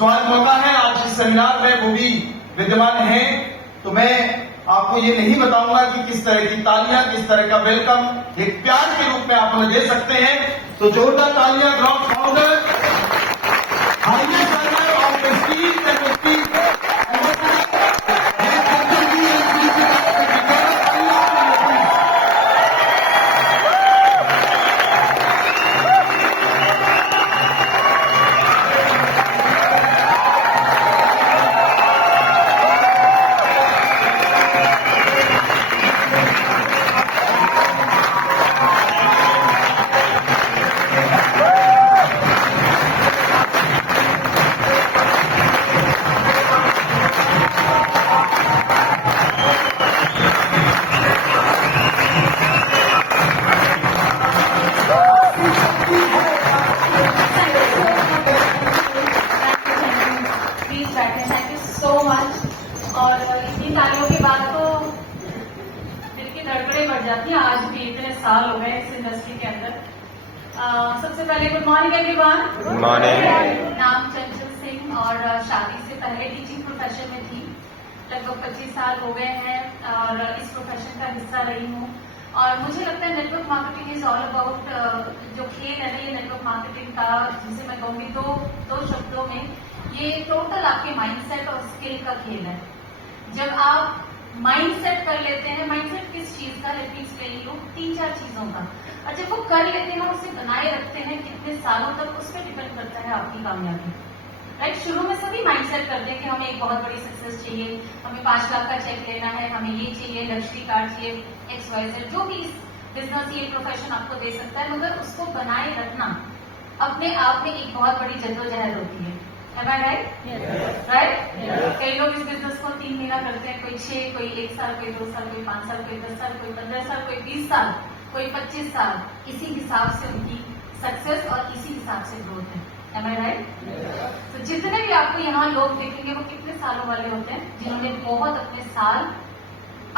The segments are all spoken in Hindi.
सो आज मौका है, आज इस सेमिनार में वो भी विद्यमान हैं, तो मैं आपको ये नहीं बताऊंगा कि किस तरह की तालियां, किस तरह का वेलकम एक प्यार के रूप में आप उन्हें दे सकते हैं। तो जोरदार तालियां ground founder of the steel industry और इतनी तालियों के बाद तो दिल की धड़कनें बढ़ जाती हैं। आज भी इतने साल हो गए इस इंडस्ट्री के अंदर। सबसे पहले good morning everyone. Good morning. नाम चंचल सिंह और शादी से पहले टीचिंग प्रोफेशन में थी। लगभग 25 साल हो गए हैं और इस प्रोफेशन का हिस्सा रही हूँ। और मुझे लगता है network marketing is all about जो खेल है ना, ये नेटवर्क मार्केटिंग का, जिसे मैं कहूँगी दो शब्दों में, ये टोटल आपके माइंडसेट और स्किल का खेल है। जब आप माइंडसेट कर लेते हैं, माइंडसेट किस चीज का, लेट मी एक्सप्लेन यू, 3-4 चीजों का, और जब वो कर लेते हैं, उसे बनाए रखते हैं कितने सालों तक, उस पर डिपेंड करता है आपकी कामयाबी। राइट, शुरू में सभी माइंडसेट करते हैं कि हमें एक बहुत बड़ी सक्सेस चाहिए, हमें 5 लाख का चेक लेना है, हमें ये चाहिए, लग्जरी कार चाहिए, XYZ, जो भी इस बिजनेस ये प्रोफेशन आपको दे सकता है, मगर उसको बनाए रखना अपने आप में एक बहुत बड़ी जद्दोजहद होती है। Am I right? राइट? कई लोग इस बिजनेस को 3 महीना करते हैं, कोई 6, कोई 1 साल, कोई 2 साल, कोई 5 साल, कोई 10 साल, कोई 15 साल, कोई 20 साल, कोई 25 साल। इसी हिसाब से उनकी सक्सेस और इसी हिसाब से ग्रोथ है। Am I right? तो जितने भी आपको यहाँ लोग देखेंगे वो कितने सालों वाले होते हैं, जिन्होंने बहुत अपने साल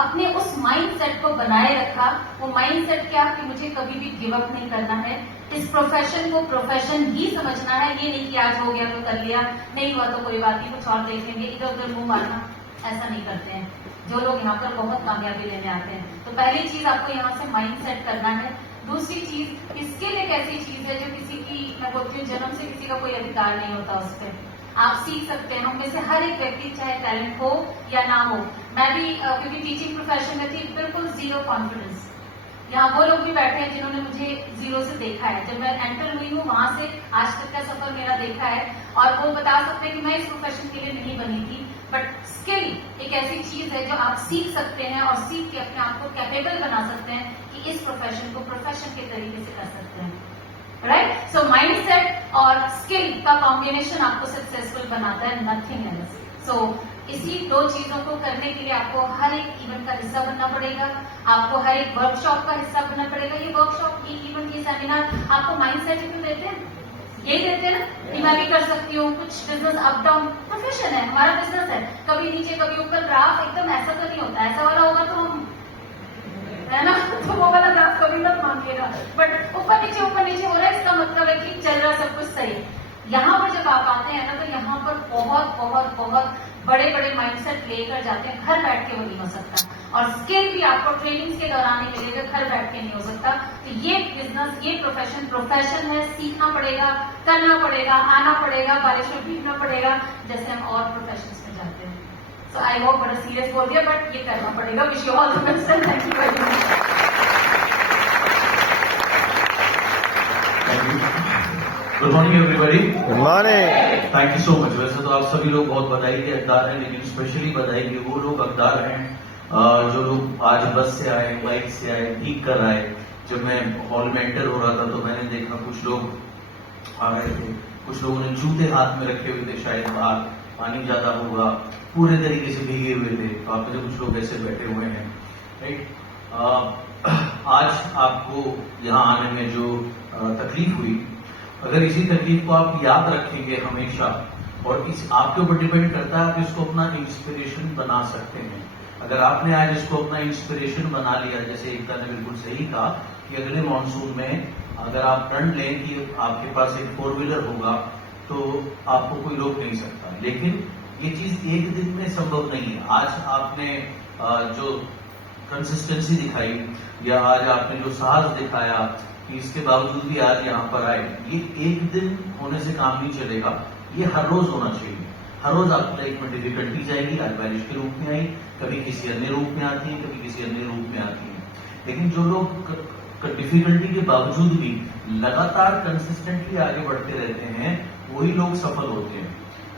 अपने उस माइंडसेट को बनाए रखा। वो माइंडसेट क्या कि मुझे कभी भी गिव अप नहीं करना है, इस प्रोफेशन को प्रोफेशन ही समझना है। ये नहीं कि आज हो गया तो कर लिया, नहीं हुआ तो कोई बात नहीं, कुछ और देखेंगे, इधर उधर मुंह मारना, ऐसा नहीं करते हैं जो लोग यहाँ पर बहुत कामयाबी लेने आते हैं। तो पहली चीज आपको यहाँ से माइंडसेट करना है। दूसरी चीज, स्किल एक ऐसी चीज है जो किसी की, मैं बोलती हूँ, जन्म से किसी का कोई अधिकार नहीं होता उस पर, आप सीख सकते हैं। हम में से हर एक व्यक्ति, चाहे टैलेंट हो या ना हो, मैं भी क्योंकि टीचिंग प्रोफेशन में थी, बिल्कुल जीरो कॉन्फिडेंस। यहाँ वो लोग भी बैठे हैं जिन्होंने मुझे जीरो से देखा है, जब मैं एंटर हुई हूँ वहां से आज तक का सफर मेरा देखा है, और वो बता सकते हैं कि मैं इस प्रोफेशन के लिए नहीं बनी थी। बट स्किल एक ऐसी चीज है जो आप सीख सकते हैं और सीख के अपने आप को कैपेबल बना सकते हैं कि इस प्रोफेशन को प्रोफेशन के तरीके से कर सकते हैं। राइट, सो माइंडसेट और स्किल का कॉम्बिनेशन आपको सक्सेसफुल बनाता है, नथिंग एल्स। सो इसी 2 चीजों को करने के लिए आपको हर एक इवेंट का हिस्सा बनना पड़ेगा, आपको हर एक वर्कशॉप का हिस्सा बनना पड़ेगा। ये वर्कशॉप, ये इवेंट, ये सेमिनार आपको माइंडसेट क्यों देते हैं? यही देते हैं ना कि मैं भी कर सकती हूँ। कुछ बिजनेस अप डाउन प्रोफेशन है, हमारा बिजनेस है, कभी नीचे कभी ऊपर, ग्राफ एकदम ऐसा तो नहीं होता। ऐसा वाला होगा तो हम, है ना, तो वो वाला ग्राफ कभी मत मांगिएगा। बट ऊपर नीचे हो रहा है, इसका मतलब है कि चल रहा सब कुछ सही। यहाँ पर जब आप आते हैं ना, तो यहाँ पर बहुत बहुत बहुत बड़े बड़े माइंडसेट लेकर जाते हैं। घर बैठ के वो नहीं हो सकता, और स्किल भी आपको ट्रेनिंग्स के दौरान ही मिलेगा, घर बैठ के नहीं हो सकता। तो ये बिजनेस, ये प्रोफेशन है, सीखना पड़ेगा, करना पड़ेगा, आना पड़ेगा, बारिश में भीगना पड़ेगा, जैसे हम और प्रोफेशन में जाते हैं। सो आई होप, बड़ा सीरियस बोल दिया, बट ये करना पड़ेगा। Wish you all the best and thank you very much. Good morning everybody. Good morning. Thank you so much. वैसे तो आप सभी लोग बहुत बधाई के हकदार हैं, लेकिन स्पेशली बधाई के वो लोग हकदार हैं जो लोग आज बस से आए, बाइक से आए, ठीक कर आए। जब मैं हॉल में एंटर हो रहा था तो मैंने देखा कुछ लोग आ रहे थे, कुछ लोगों ने जूते हाथ में रखे हुए थे, शायद बाहर पानी ज्यादा होगा, पूरे तरीके से भीगे हुए थे। तो आप में से कुछ लोग ऐसे बैठे हुए हैं, राइट। आज आपको यहाँ आने में जो तकलीफ हुई, अगर इसी तकलीफ को आप याद रखेंगे हमेशा, और इस आपके ऊपर डिपेंड करता है, आप इसको अपना इंस्पिरेशन बना सकते हैं। अगर आपने आज इसको अपना इंस्पिरेशन बना लिया, जैसे एकता ने बिल्कुल सही कहा कि अगले मॉनसून में अगर आप प्रण लें कि आपके पास एक 4 व्हीलर होगा, तो आपको कोई रोक नहीं सकता। लेकिन ये चीज एक दिन में संभव नहीं है। आज आपने जो कंसिस्टेंसी दिखाई या आज आपने जो साहस दिखाया कि इसके बावजूद भी आज यहाँ पर आए, ये एक दिन होने से काम नहीं चलेगा, ये हर रोज होना चाहिए। हर रोज आपकी लाइफ में डिफिकल्टी जाएगी, आज बारिश के रूप में आई, कभी किसी अन्य रूप में आती है, कभी किसी अन्य रूप में आती है। लेकिन जो लोग डिफिकल्टी के बावजूद भी लगातार कंसिस्टेंटली आगे बढ़ते रहते हैं, वही लोग सफल होते हैं।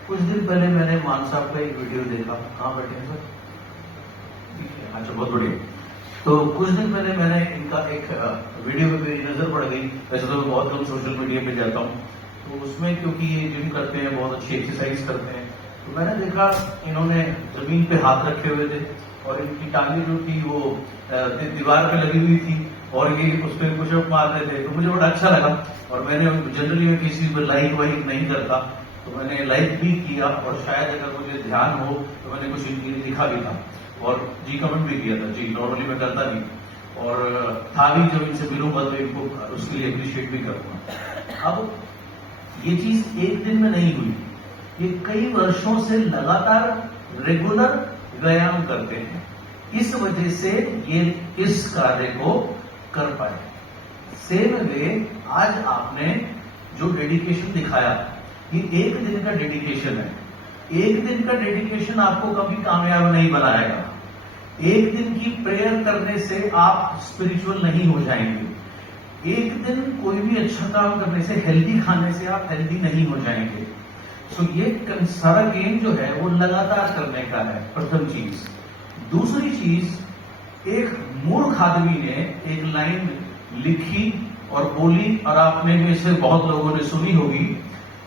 कुछ दिन पहले मैंने मान साहब का एक वीडियो देखा। कहाँ बैठे हैं सर? अच्छा, बहुत बढ़िया। तो कुछ दिन पहले मैंने इनका एक वीडियो पे मेरी नजर पड़ गई। वैसे तो मैं बहुत कम सोशल मीडिया पे जाता हूँ, तो उसमें क्योंकि ये जिम करते हैं, बहुत अच्छी एक्सरसाइज करते हैं, तो मैंने देखा इन्होंने जमीन पे हाथ रखे हुए थे और इनकी टांगे जो थी वो दीवार पे लगी हुई थी और ये उस पर पुशअप मार रहे थे। तो मुझे बड़ा अच्छा लगा और मैंने जनरली मैं किसी पर लाइक वाइक नहीं करता, तो मैंने लाइक भी किया और शायद अगर मुझे ध्यान हो तो मैंने कुछ इनकी लिखा भी था और जी कमेंट भी किया था। जी नॉर्मली मैं करता भी और था भी, जब इनसे मिलूंगा तो इनको उसके लिए अप्रिशिएट भी करूंगा। अब ये चीज एक दिन में नहीं हुई, ये कई वर्षों से लगातार रेगुलर व्यायाम करते हैं, इस वजह से ये इस कार्य को कर पाए। सेम वे आज आपने जो डेडिकेशन दिखाया, ये एक दिन का डेडिकेशन है। एक दिन का डेडिकेशन आपको कभी कामयाब नहीं बनाएगा। एक दिन की प्रेयर करने से आप स्पिरिचुअल नहीं हो जाएंगे। एक दिन कोई भी अच्छा काम करने से, हेल्दी खाने से आप हेल्दी नहीं हो जाएंगे। सो ये सारा गेम जो है वो लगातार करने का है, प्रथम चीज। दूसरी चीज, एक मूर्ख आदमी ने एक लाइन लिखी और बोली और आपने में से बहुत लोगों ने सुनी होगी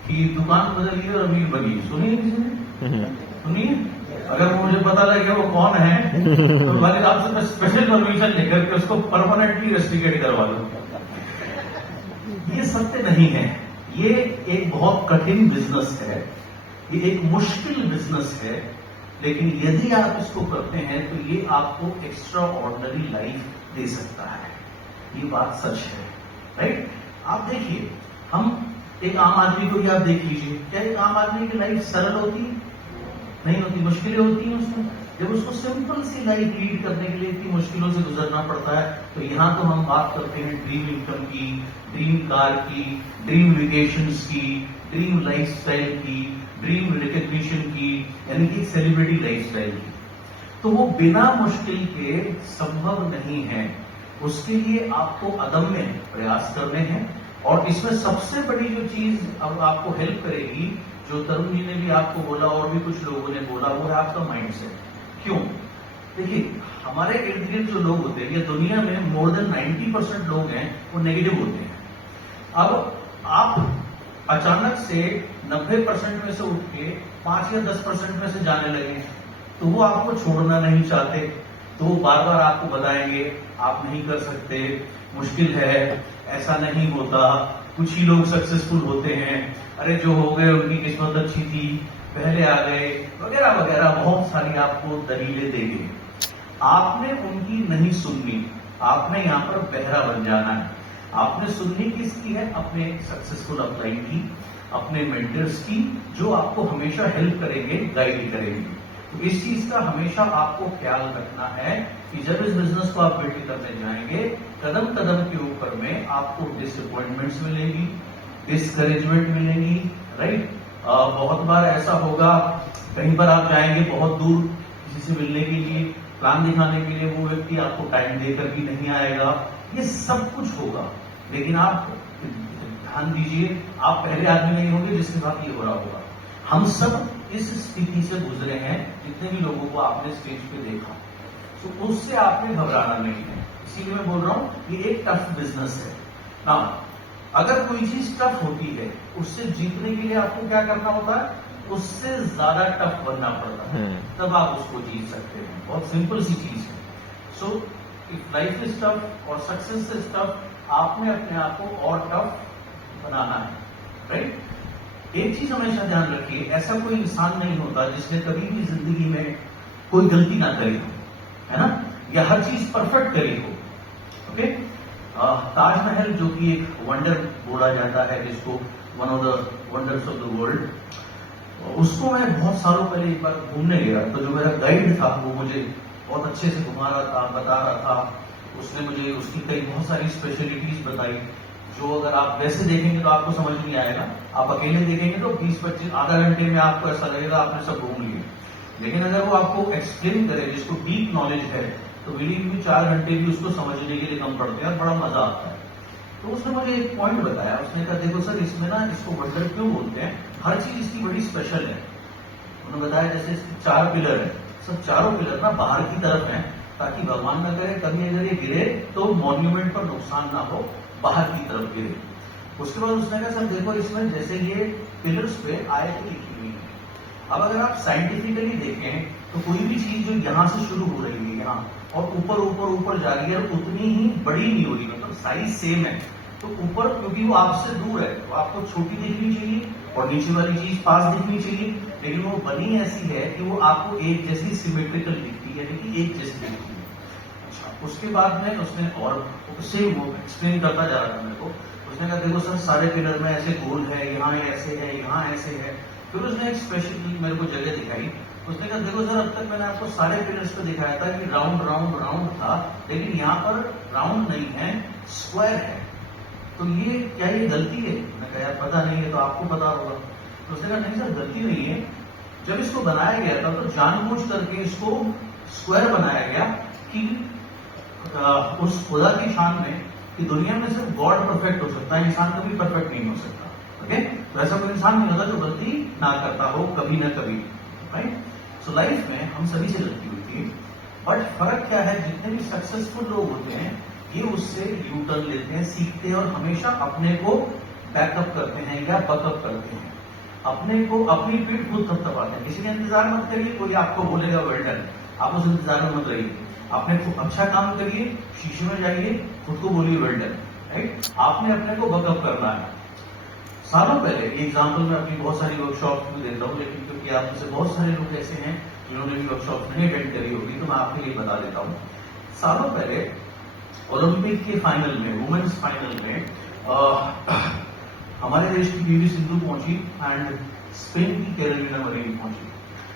कि दुकान बदली और अमीर बनी। सुनी किसी ने? सुनिए, अगर मुझे पता लगे वो कौन है तो भाई आपसे मैं स्पेशल परमिशन लेकर के उसको परमानेंटली रेस्ट्रिकेट करवा दूंगा। ये सत्य नहीं है। ये एक बहुत कठिन बिजनेस है, ये एक मुश्किल बिजनेस है, लेकिन यदि आप इसको करते हैं तो ये आपको एक्स्ट्रा ऑर्डिनरी लाइफ दे सकता है। ये बात सच है, राइट? आप देखिए, हम एक आम आदमी को भी आप देख लीजिए, क्या एक आम आदमी की लाइफ सरल होती है? नहीं होती, मुश्किलें होती हैं उसमें। जब उसको सिंपल सी लाइफ लीड करने के लिए इतनी मुश्किलों से गुजरना पड़ता है, तो यहाँ तो हम बात करते हैं ड्रीम इनकम की, ड्रीम कार की, ड्रीम वेकेशंस की, ड्रीम लाइफस्टाइल की, ड्रीम रिकग्निशन की, यानी कि सेलिब्रिटी लाइफस्टाइल की। तो वो बिना मुश्किल के संभव नहीं है। उसके लिए आपको अदम्य प्रयास करने हैं। और इसमें सबसे बड़ी जो चीज अब आपको हेल्प करेगी, जो तरुण जी ने भी आपको बोला और भी कुछ लोगों ने बोला, वो है आपका माइंडसेट। क्यों? देखिए, हमारे इर्द गिर्द जो लोग होते हैं, या दुनिया में मोर देन 90% लोग हैं, वो नेगेटिव होते हैं। अब आप अचानक से 90% में से उठ के 5 या 10% में से जाने लगे, तो वो आपको छोड़ना नहीं चाहते, तो वो बार बार आपको बताएंगे आप नहीं कर सकते, मुश्किल है, ऐसा नहीं होता, कुछ ही लोग सक्सेसफुल होते हैं, अरे जो हो गए उनकी किस्मत अच्छी थी, पहले आ गए, वगैरह वगैरह बहुत सारी आपको दलीलें देंगे। आपने उनकी नहीं सुननी, आपने यहाँ पर बहरा बन जाना है। आपने सुननी किसकी है? अपने सक्सेसफुल अपलाइन की, अपने मेंटर्स की, जो आपको हमेशा हेल्प करेंगे, गाइड करेंगे। तो इस चीज का हमेशा आपको ख्याल रखना है कि जब इस बिजनेस को आप बिल्ड करने जाएंगे, कदम कदम के ऊपर में आपको डिसअपॉइंटमेंट्स मिलेगी, डिस्करेजमेंट मिलेगी, राइट? बहुत बार ऐसा होगा, कहीं पर आप जाएंगे बहुत दूर किसी से मिलने के लिए, प्लान दिखाने के लिए, वो व्यक्ति आपको टाइम देकर भी नहीं आएगा। ये सब कुछ होगा, लेकिन आप ध्यान दीजिए, आप पहले आदमी नहीं होंगे जिसके साथ ये हो रहा होगा। हम सब इस स्थिति से गुजरे हैं, जितने भी लोगों को आपने स्टेज पे देखा, तो उससे आपने घबराना नहीं है। इसीलिए मैं बोल रहा हूं ये एक टफ बिजनेस है ना। अगर कोई चीज टफ होती है, उससे जीतने के लिए आपको क्या करना होता है? उससे ज्यादा टफ बनना पड़ता है, तब आप उसको जीत सकते हैं। बहुत सिंपल सी चीज है। So if life is tough और सक्सेस इज टफ, आपने अपने आप को और टफ बनाना है, राइट? एक चीज हमेशा ध्यान रखिए, ऐसा कोई इंसान नहीं होता जिसने कभी भी जिंदगी में कोई गलती ना करी हो, है ना, या हर चीज परफेक्ट करी हो। ओके? ताजमहल जो कि एक वंडर बोला जाता है, जिसको one of the wonders of the world, उसको मैं बहुत सालों पहले एक बार घूमने गया, तो जो मेरा गाइड था वो मुझे बहुत अच्छे से घुमा रहा था, बता रहा था। उसने मुझे उसकी कई बहुत सारी स्पेशलिटीज बताई, जो अगर आप वैसे देखेंगे तो आपको समझ नहीं आएगा। आप अकेले देखेंगे तो 20-25 आधा घंटे में आपको ऐसा लगेगा आपने सब घूम लिया, लेकिन अगर वो आपको एक्सप्लेन करे, जिसको डीप नॉलेज है, तो बिलीव मी 4 घंटे भी उसको समझने के लिए कम पड़ते हैं और बड़ा मजा आता है। तो उसने मुझे एक पॉइंट बताया, उसने कहा देखो सर, इसमें ना इसको वंडर क्यों बोलते हैं, हर चीज इसकी बड़ी स्पेशल है। उन्होंने बताया जैसे इसके 4 पिलर है, सब चारों पिलर ना बाहर की तरफ है, ताकि भगवान न करे कभी अगर ये गिरे तो मॉन्यूमेंट पर नुकसान ना हो, बाहर की तरफ गिरे। उसके बाद उसने कहा सर देखो, इसमें जैसे ये पिलर्स पे आयतें लिखी हुई है, अब अगर आप साइंटिफिकली देखें तो कोई भी चीज जो यहाँ से शुरू हो रही है यहाँ और ऊपर ऊपर ऊपर जा रही है, उतनी ही बड़ी नहीं हो रही, मतलब साइज सेम है, तो ऊपर क्योंकि वो आपसे दूर है तो आपको छोटी दिखनी चाहिए और नीचे वाली चीज पास दिखनी चाहिए, लेकिन वो बनी ऐसी है कि वो आपको एक जैसी सिमेट्रिकल दिखती है, यानी कि एक जैसी दिखती है। अच्छा, उसके बाद में उसने और उससे वो एक्सप्लेन करता जा रहा था मेरे को। उसने कहा देखो सर, सारे पिलर में ऐसे गोल है, यहाँ ऐसे है, यहाँ ऐसे है। फिर उसने एक स्पेशल मेरे को जगह दिखाई। उसने कहा देखो सर, अब तक मैंने आपको सारे पिलर्स पे दिखाया था कि राउंड राउंड राउंड था, लेकिन यहाँ पर राउंड नहीं है, स्क्वायर है, तो ये क्या ये गलती है? मैं कहा यार पता नहीं है, तो आपको पता होगा। तो उसने कहा नहीं सर, गलती नहीं है, जब इसको बनाया गया था तो जानबूझ करके इसको स्क्वायर बनाया गया कि उस खुदा की शान में कि दुनिया में सिर्फ गॉड परफेक्ट हो सकता है, इंसान कभी परफेक्ट नहीं हो सकता। ओके, तो ऐसा कोई इंसान नहीं होता जो गलती ना करता हो कभी ना कभी, राइट। सो लाइफ में हम सभी से गलती होती है, बट फर्क क्या है, जितने भी सक्सेसफुल लोग होते हैं ये उससे यू टर्न लेते हैं, सीखते हैं और हमेशा अपने को बैकअप करते हैं या बकअप करते हैं, अपने को अपनी पीठ खुद थपथपाते हैं। किसी का इंतजार मत करिए, कोई आपको बोलेगा वेल डन, आप उस इंतजार में मत रहिए, आपने खूब अच्छा काम करिए, शीशे में जाइए, खुद को बोलिए वेल डन, राइट। आपने अपने को बकअप करना है। सालों पहले ये एग्जाम्पल मैं अपनी बहुत सारी वर्कशॉप में देता हूँ, लेकिन क्योंकि आप में से बहुत सारे लोग ऐसे हैं जिन्होंने भी वर्कशॉप नहीं अटेंड करी होगी, तो मैं आपके लिए बता देता हूँ। सालों पहले ओलंपिक के फाइनल में, वुमेन्स फाइनल में हमारे देश की पीवी सिंधु पहुंची एंड स्पेन की कैरोलिना मरीन पहुंची,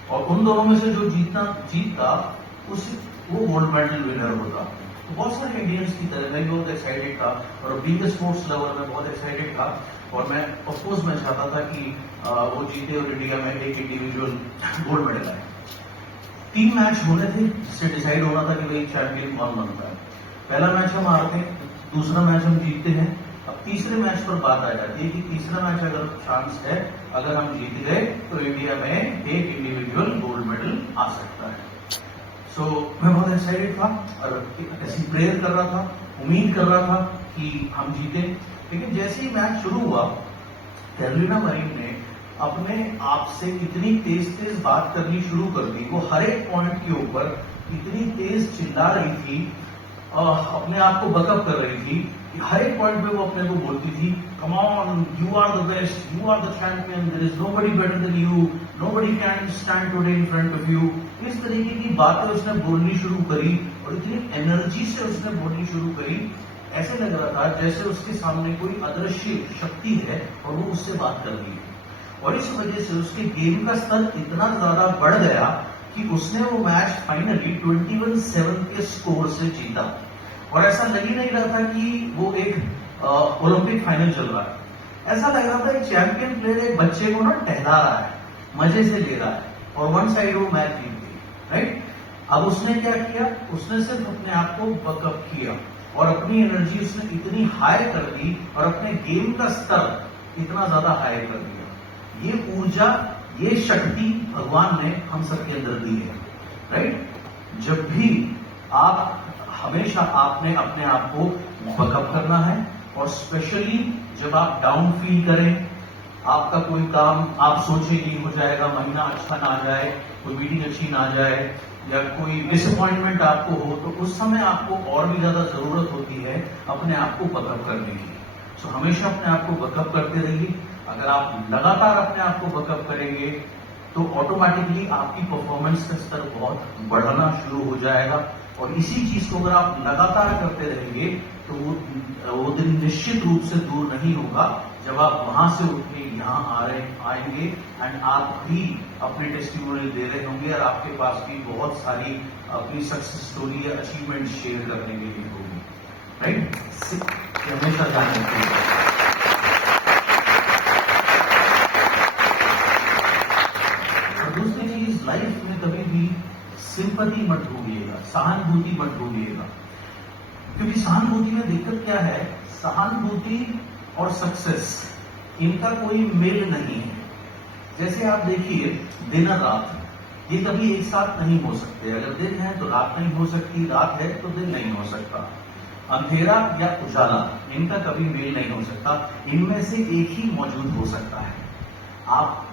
और उन दोनों में से जो जीतता वो गोल्ड मेडल विनर होता। तो बहुत सारे इंडियंस की तरह मैं भी बहुत एक्साइटेड था, और बीइंग स्पोर्ट्स लवर मैं बहुत एक्साइटेड था, और मैं ऑफकोर्स मैं चाहता था कि वो जीते और इंडिया में एक इंडिविजुअल गोल्ड मेडल आए। 3 मैच होने थे जिससे डिसाइड होना था कि भाई चैंपियन कौन बनता है। पहला मैच हम हारते हैं, दूसरा मैच हम जीतते हैं, अब तीसरे मैच पर बात आ जाती है कि तीसरा मैच अगर चांस है, अगर हम जीत गए तो इंडिया में एक इंडिविजुअल गोल्ड मेडल आ सकता है। सो मैं बहुत एक्साइटेड था और ऐसी प्रेयर कर रहा था, उम्मीद कर रहा था कि हम जीते। लेकिन जैसे ही मैच शुरू हुआ, कैरोलिना मरीन ने अपने आप से इतनी तेज तेज बात करनी शुरू कर दी, वो हर एक पॉइंट के ऊपर इतनी तेज चिल्ला रही थी, अपने आप को बकअप कर रही थी, हर एक पॉइंट पे वो अपने को बोलती थी, come on, you are the best, you are the champion, there is nobody better than you, nobody can stand today in front of you. इस तरीके की बातें उसने बोलनी शुरू करी और इतनी एनर्जी से उसने बोलनी शुरू करी, ऐसे लग रहा था जैसे उसके सामने कोई अदृश्य शक्ति है और वो उससे बात कर रही है। और इस वजह से उसके गेम का स्तर इतना ज्यादा बढ़ गया कि उसने वो मैच फाइनली 21-7 के स्कोर से जीता। और ऐसा लग ही नहीं रहा था कि वो एक ओलंपिक फाइनल चल रहा है, ऐसा लग रहा था एक चैंपियन प्लेयर एक बच्चे को ना टहला रहा है, मजे से ले रहा है, और वन साइड वो मैच जीत गई, राइट। अब उसने क्या किया, उसने सिर्फ अपने आप को बकअप किया और अपनी एनर्जी उसने इतनी हाई कर दी और अपने गेम का स्तर इतना ज्यादा हाई कर दिया। ये ऊर्जा, ये शक्ति भगवान ने हम सबके अंदर दी है, राइट। जब भी आप, हमेशा आपने अपने आप को बकअप करना है, और स्पेशली जब आप डाउन फील करें, आपका कोई काम आप सोचे कि हो जाएगा, महीना अच्छा ना जाए, कोई मीटिंग अच्छी ना जाए, या कोई डिसअपॉइंटमेंट आपको हो, तो उस समय आपको और भी ज्यादा जरूरत होती है अपने आप को बकअप करने की। सो हमेशा अपने आप को बकअप करते रहिए। अगर आप लगातार अपने आप को बकअप करेंगे तो ऑटोमेटिकली आपकी परफॉर्मेंस का स्तर बहुत बढ़ना शुरू हो जाएगा, और इसी चीज को अगर आप लगातार करते रहेंगे तो वो दिन निश्चित रूप से दूर नहीं होगा जब आप वहां से उठे यहाँ आएंगे एंड आप भी अपने टेस्टिमोनियल दे रहे होंगे और आपके पास भी बहुत सारी अपनी सक्सेस स्टोरी या अचीवमेंट शेयर करने के लिए होगी, राइट? हमेशा ध्यान रखिएगा। दूसरी चीज, लाइफ में कभी भी सिंपैथी मत ढूंढिएगा, सहानुभूति मत ढूंढिएगा, क्योंकि सहानुभूति में दिक्कत क्या है, सहानुभूति और सक्सेस इनका कोई मेल नहीं है। जैसे आप देखिए दिन और रात, ये कभी एक साथ नहीं हो सकते। अगर दिन है तो रात नहीं हो सकती, रात है तो दिन नहीं हो सकता। अंधेरा या उजाला, इनका कभी मेल नहीं हो सकता। इनमें से एक ही मौजूद हो सकता है। आप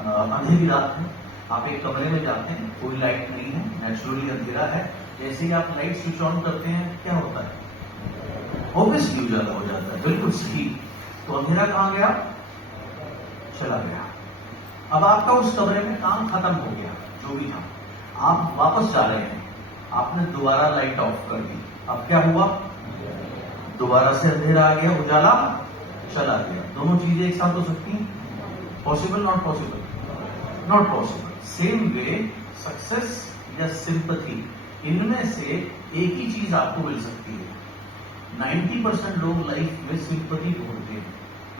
अंधेरी रात है, आप एक कमरे में जाते हैं, कोई लाइट नहीं है, नेचुरली अंधेरा है। जैसे ही आप लाइट स्विच ऑन करते हैं, क्या होता है? ऑब्वियसली उजाला हो जाता है, बिल्कुल सही। तो अंधेरा कहां गया? चला गया। अब आपका उस कमरे में काम खत्म हो गया, जो भी था। आप वापस जा रहे हैं, आपने दोबारा लाइट ऑफ कर दी। अब क्या हुआ? दोबारा से अंधेरा आ गया, उजाला चला गया। दोनों चीजें एक साथ हो सकती हैं? Possible, not possible? Not possible. Same way success या सिंपैथी, इनमें से एक ही चीज आपको मिल सकती है। 90% लोग लाइफ में सिंपैथी ढूंढते हैं,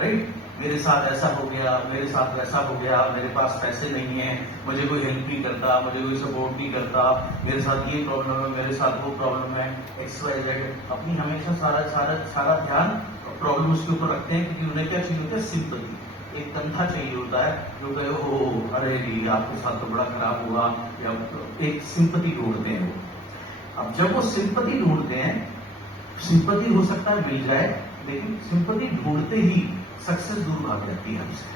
राइट? मेरे साथ ऐसा हो गया, मेरे साथ वैसा हो गया, मेरे पास पैसे नहीं है, मुझे कोई हेल्प नहीं करता, मुझे कोई सपोर्ट नहीं करता, मेरे साथ ये प्रॉब्लम है, मेरे साथ वो प्रॉब्लम है, XYZ। अपनी हमेशा सारा ध्यान प्रॉब्लम उसके ऊपर रखते हैं, क्योंकि उन्हें क्या चाहिए होता है? सिंपैथी। एक कंधा चाहिए होता है जो कहे ओ अरे जी आपके साथ तो बड़ा खराब हुआ, या एक सिंपैथी ढूंढते हैं वो। अब जब वो सिंपैथी ढूंढते हैं, सिंपैथी हो सकता है मिल जाए, लेकिन सिंपैथी ढूंढते ही सक्सेस दूर भाग जाती है हमसे।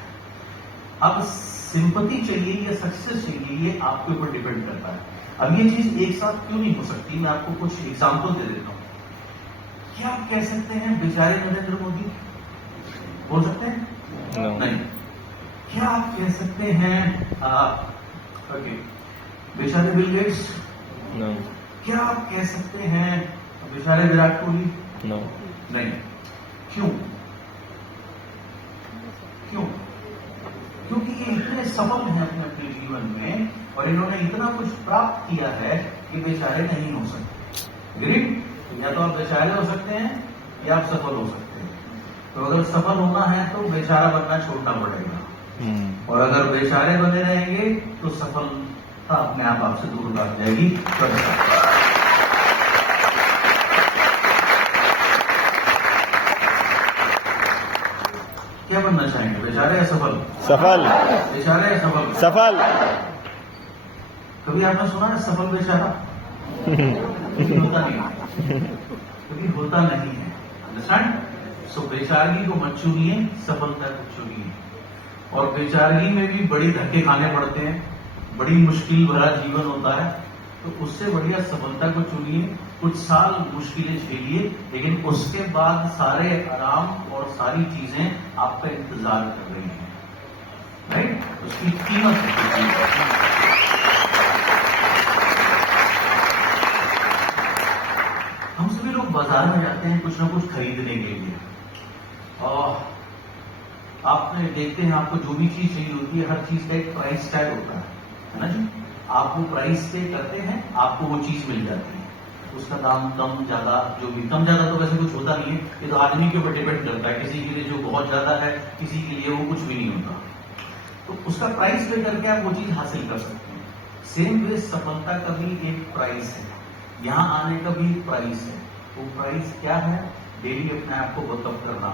अब सिंपैथी चाहिए या सक्सेस चाहिए, ये आपके ऊपर डिपेंड करता है। अब ये चीज एक साथ क्यों नहीं हो सकती, मैं आपको कुछ एग्जांपल दे देता हूं। क्या आप कह सकते हैं बेचारे नरेंद्र मोदी? बोल सकते हैं? नहीं। क्या आप कह सकते हैं ओके बेचारे बिल गेट्स? क्या आप कह सकते हैं बेचारे विराट कोहली? नहीं। क्यों? क्योंकि ये इतने सफल हैं अपने अपने जीवन में, और इन्होंने इतना कुछ प्राप्त किया है कि बेचारे नहीं हो सकते। ग्रेट। या तो आप बेचारे हो सकते हैं या आप सफल हो सकते हैं। तो अगर सफल होना है तो बेचारा बनना छोड़ना पड़ेगा, और अगर बेचारे बने रहेंगे तो सफलता अपने आप आपसे दूर भाग जाएगी। क्या बनना चाहेंगे, बेचारे या सफल? सफल। बेचारे या सफल? सफल। कभी आपने सुना है सफल बेचारा? होता नहीं, कभी होता नहीं है। अंडरस्टैंड? सो बेचारगी को मत चुनिए, सफलता को चुनिए। और बेचारगी में भी बड़ी धक्के खाने पड़ते हैं, बड़ी मुश्किल भरा जीवन होता है, तो उससे बढ़िया सफलता को चुनिए। कुछ साल मुश्किलें झेलिए, लेकिन उसके बाद सारे आराम और सारी चीजें आपका इंतजार कर रही हैं, राइट? उसकी कीमत है। हम सभी लोग बाजार में जाते हैं कुछ ना कुछ खरीदने के लिए, और आपने देखते हैं आपको जो भी चीज चाहिए होती है, हर चीज का एक प्राइस टैग होता है ना जी? आप वो प्राइस पे करते हैं, आपको वो चीज मिल जाती है। उसका दाम कम ज्यादा, जो भी कम ज्यादा तो वैसे कुछ होता नहीं है, ये तो आदमी के ऊपर डिपेंड करता है। किसी के लिए जो बहुत ज्यादा है, किसी के लिए वो कुछ भी नहीं होता। तो उसका प्राइस पे करके आप वो चीज हासिल कर सकते हैं। सेम वे सफलता का भी एक प्राइस है, यहाँ आने का भी प्राइस है। वो प्राइस क्या है? डेली अपने आप को वर्कअप करना,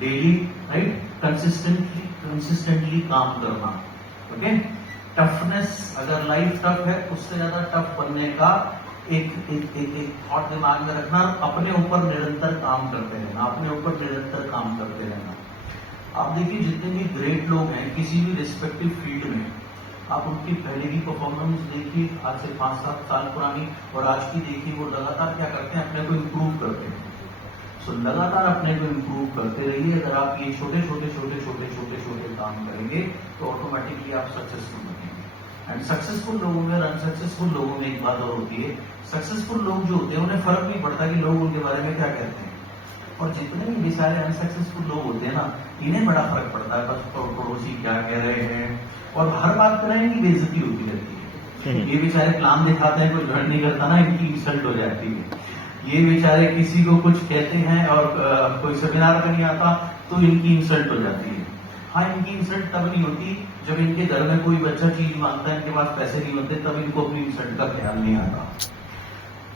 डेली, राइट, कंसिस्टेंटली काम करना। ओके? टफनेस, अगर लाइफ टफ है, उससे ज्यादा टफ बनने का एक थॉट दिमाग में रखना, अपने ऊपर निरंतर काम करते रहना, अपने ऊपर निरंतर काम करते रहना। आप देखिए जितने भी ग्रेट लोग हैं किसी भी रिस्पेक्टिव फील्ड में, आप उनकी पहले की परफॉर्मेंस देखिए, आज से 5-7 साल पुरानी, और आज की देखिए, वो लगातार क्या करते हैं? अपने को इम्प्रूव करते हैं। सो लगातार अपने को इम्प्रूव करते रहिए। अगर आप ये छोटे छोटे काम करेंगे तो ऑटोमेटिकली आप सक्सेसफुल बनेंगे। एंड सक्सेसफुल लोगों में और अनसक्सेसफुल लोगों में एक बात और होती है, सक्सेसफुल लोग जो होते हैं उन्हें फर्क नहीं पड़ता कि लोग उनके बारे में क्या कहते हैं, और जितने भी सारे अनसक्सेसफुल लोग होते हैं ना, इन्हें बड़ा फर्क पड़ता है बस पड़ोसी क्या कह रहे हैं, और हर बात पर इनकी बेइज्जती होती रहती है। ये बेचारे प्लान दिखाते हैं, कोई ज्वाइन नहीं करता ना, इनकी इंसल्ट हो जाती है। ये बेचारे किसी को कुछ कहते हैं और कोई सेमिनार में नहीं आता तो इनकी इंसल्ट हो जाती है। हाँ, इनकी इंसल्ट तब नहीं होती जब इनके घर में कोई बच्चा चीज मांगता है, इनके पास पैसे नहीं होते, तब इनको अपनी इंसल्ट का ख्याल नहीं आता।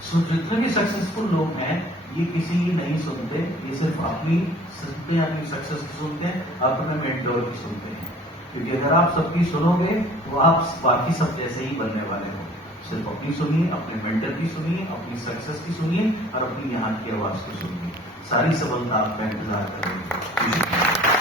सो जितने भी सक्सेसफुल लोग हैं ये किसी की नहीं सुनते, ये सिर्फ अपनी सुनते हैं, अपनी सक्सेस की सुनते हैं, अपने मेंटोर की सुनते हैं। क्योंकि अगर आप सबकी सुनोगे तो आप बाकी सब जैसे ही बनने वाले हो। सिर्फ अपनी सुनिए, अपने मेंटर की सुनिए, अपनी सक्सेस की सुनिए और अपनी यहाँ की आवाज को सुनिए, सारी सफलता आपका इंतजार करेगी।